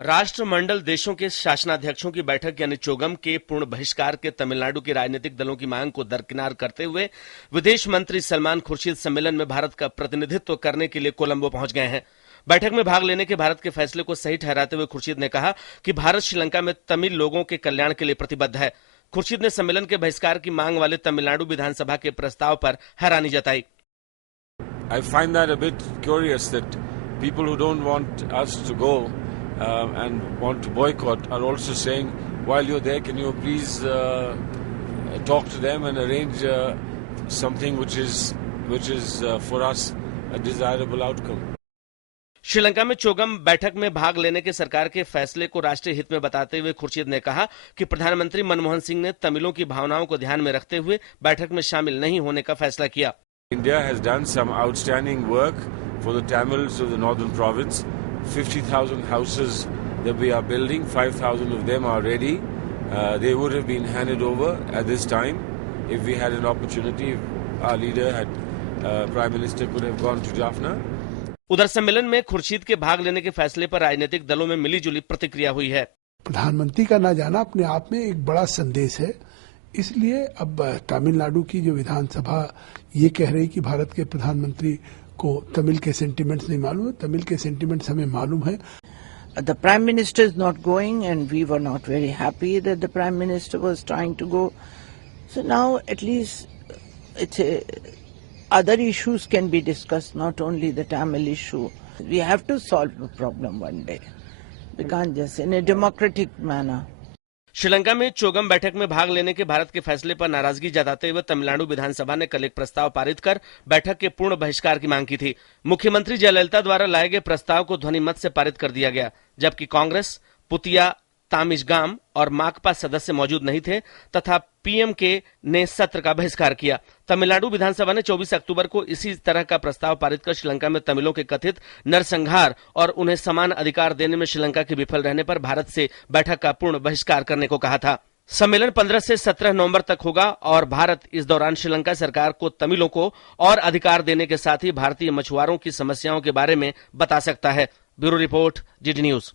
राष्ट्रमंडल देशों के शासनाध्यक्षों की बैठक यानी चोगम के पूर्ण बहिष्कार के तमिलनाडु के राजनीतिक दलों की मांग को दरकिनार करते हुए विदेश मंत्री सलमान खुर्शीद सम्मेलन में भारत का प्रतिनिधित्व करने के लिए कोलंबो पहुंच गए हैं। बैठक में भाग लेने के भारत के फैसले को सही ठहराते हुए खुर्शीद ने कहा कि भारत श्रीलंका में तमिल लोगों के कल्याण के लिए प्रतिबद्ध है। खुर्शीद ने सम्मेलन के बहिष्कार की मांग वाले तमिलनाडु विधानसभा के प्रस्ताव पर हैरानी जताई। I find that a bit curious that people who don't want us to go and want to boycott are also saying, while you're there, can you please talk to them and arrange something which is for us a desirable outcome. Sri Lanka में चोगम बैठक में भाग लेने के सरकार के फैसले को राष्ट्रीय हित में बताते हुए खुर्शीद ने कहा कि प्रधानमंत्री मनमोहन सिंह ने तमिलों की भावनाओं को ध्यान में रखते हुए बैठक में शामिल नहीं होने का फैसला किया। India has done some outstanding work for the Tamils of the northern province. 50,000 houses that we are building, 5,000 of them are ready. They would have been handed over at this time if we had an opportunity. If our leader had, Prime Minister could have gone to Jaffna. उधर सम्मेलन में खुर्शीद के भाग लेने के फैसले पर राजनीतिक दलों में मिलीजुली प्रतिक्रिया हुई है। प्रधानमंत्री का न जाना अपने आप में एक बड़ा संदेश है। इसलिए अब तमिलनाडु की जो विधानसभा ये कह रही कि भारत के प्रधानमंत्री को तमिल के सेंटिमेंट्स नहीं मालूम है। तमिल के सेंटिमेंट्स हमें मालूम है। The Prime Minister is not going and we were not very happy that the Prime Minister was trying to go. So now at least other issues can be discussed, not only the Tamil issue. We have to solve the problem one day. We can't just in a democratic manner. Sri Lanka में चोगम बैठक में भाग लेने के भारत के फैसले पर नाराजगी जताते हुए तमिलनाडु विधानसभा ने कल एक प्रस्ताव पारित कर बैठक के पूर्ण बहिष्कार की मांग की थी। मुख्यमंत्री जयललिता द्वारा लाए गए प्रस्ताव को ध्वनिमत से पारित कर दिया गया, जबकि कांग्रेस, पुतिया, तामिजगाम और माकपा सदस्य मौजूद नहीं थे तथा पीएमके ने सत्र का बहिष्कार किया। तमिलनाडु विधानसभा ने 24 अक्टूबर को इसी तरह का प्रस्ताव पारित कर श्रीलंका में तमिलों के कथित नरसंहार और उन्हें समान अधिकार देने में श्रीलंका के विफल रहने पर भारत से बैठक का पूर्ण बहिष्कार करने को कहा था। सम्मेलन 15 से 17 नवंबर तक होगा और भारत इस दौरान श्रीलंका सरकार को तमिलों को और अधिकार देने के साथ ही भारतीय मछुआरों की समस्याओं के बारे में बता सकता है। Bureau report, DD news.